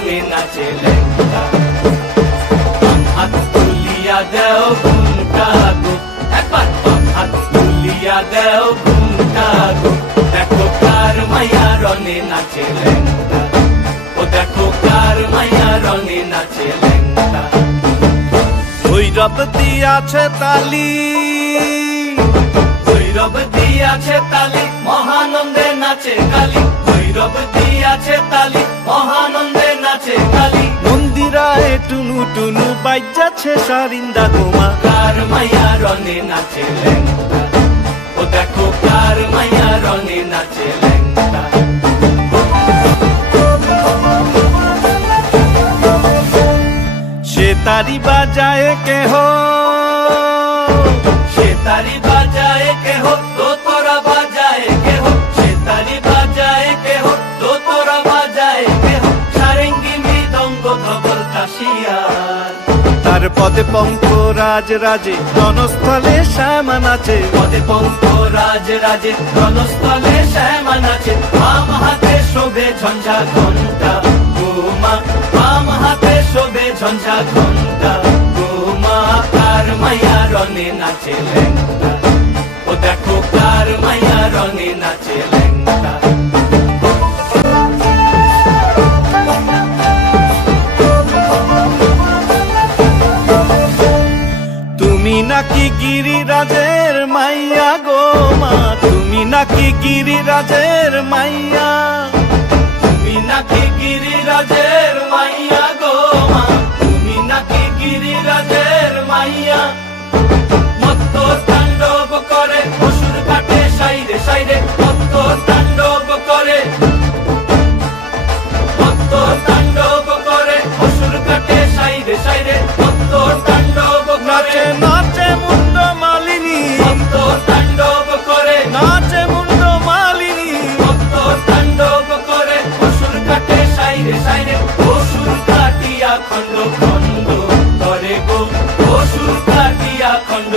রঙে নাচে ল্যাংটা। বাম হাত তুলিয়া দেও ঘুমটা গো, একবার বাম হাত তুলিয়া দেও ঘুমটা গো, দেখো কার মাইয়া রঙে নাচে ল্যাংটা, ও দেখো কার মাইয়া রঙে নাচে ল্যাংটা। ভৈরব দিয়াছে তালি, ভৈরব দিয়াছে তালি, মহানন্দে নাচে কালী, ভৈরব দিয়াছে তালি, মহানন্দে নাচে কালী। মন্দিরায় টুনু টুনু বাজ্যাছে সারিন্দা গোমা, কার মাইয়া রঙে নাচে ল্যাংটা, ও দেখো কার মাইয়া রঙে নাচে ল্যাংটা। সে তারি বাজায় কেহ, সে তারি বাজায় কেহ, তো তোরা বাজায় কেহ, সে তারি বাজায় কেহ, তো তোরা বাজায় কেহ, সারেঙ্গি মৃদঙ্গ ধবল কাশিয়ার। তার পদে পঙ্ক রাজ রাজে রণস্থলে শ্যামা নাচে, পদে পঙ্ক রাজ রাজে রণস্থলে শ্যামা নাচে। বাম হাতে শোভে ঝঞ্ঝা ঘণ্টা গোমা, বাম হাতে শোভে ঝঞ্ঝা ঘণ্টা গোমা, কার মাইয়া রঙে নাচে ল্যাংটা, ও দেখো কার মাইয়া রঙে নাচে ল্যাংটা। তুমি নাকি গিরিরাজের মাইয়া গো মা, তুমি নাকি গিরিরাজের মাইয়া, তুমি নাকি গিরিরাজের মাইয়া গো মা, তুমি নাকি গিরিরাজের মাইয়া। মত্ত তাণ্ডব করে অসুর কাটে সাইরে সাইরে, মত্ত তাণ্ডব করে, মত্ত তাণ্ডব করে অসুর কাটে সাইরে সাইরে, মত্ত তাণ্ডব করে। নাচে নাচে মুন্ড মালিনী, মত্ত তাণ্ডব করে, নাচে মুন্ড মালিনী, মত্ত তাণ্ডব করে অসুর কাটে সাইরে সাইরে, অসুর কাটিয়া খণ্ড খণ্ড করে গো, অসুর কাটিয়া খণ্ড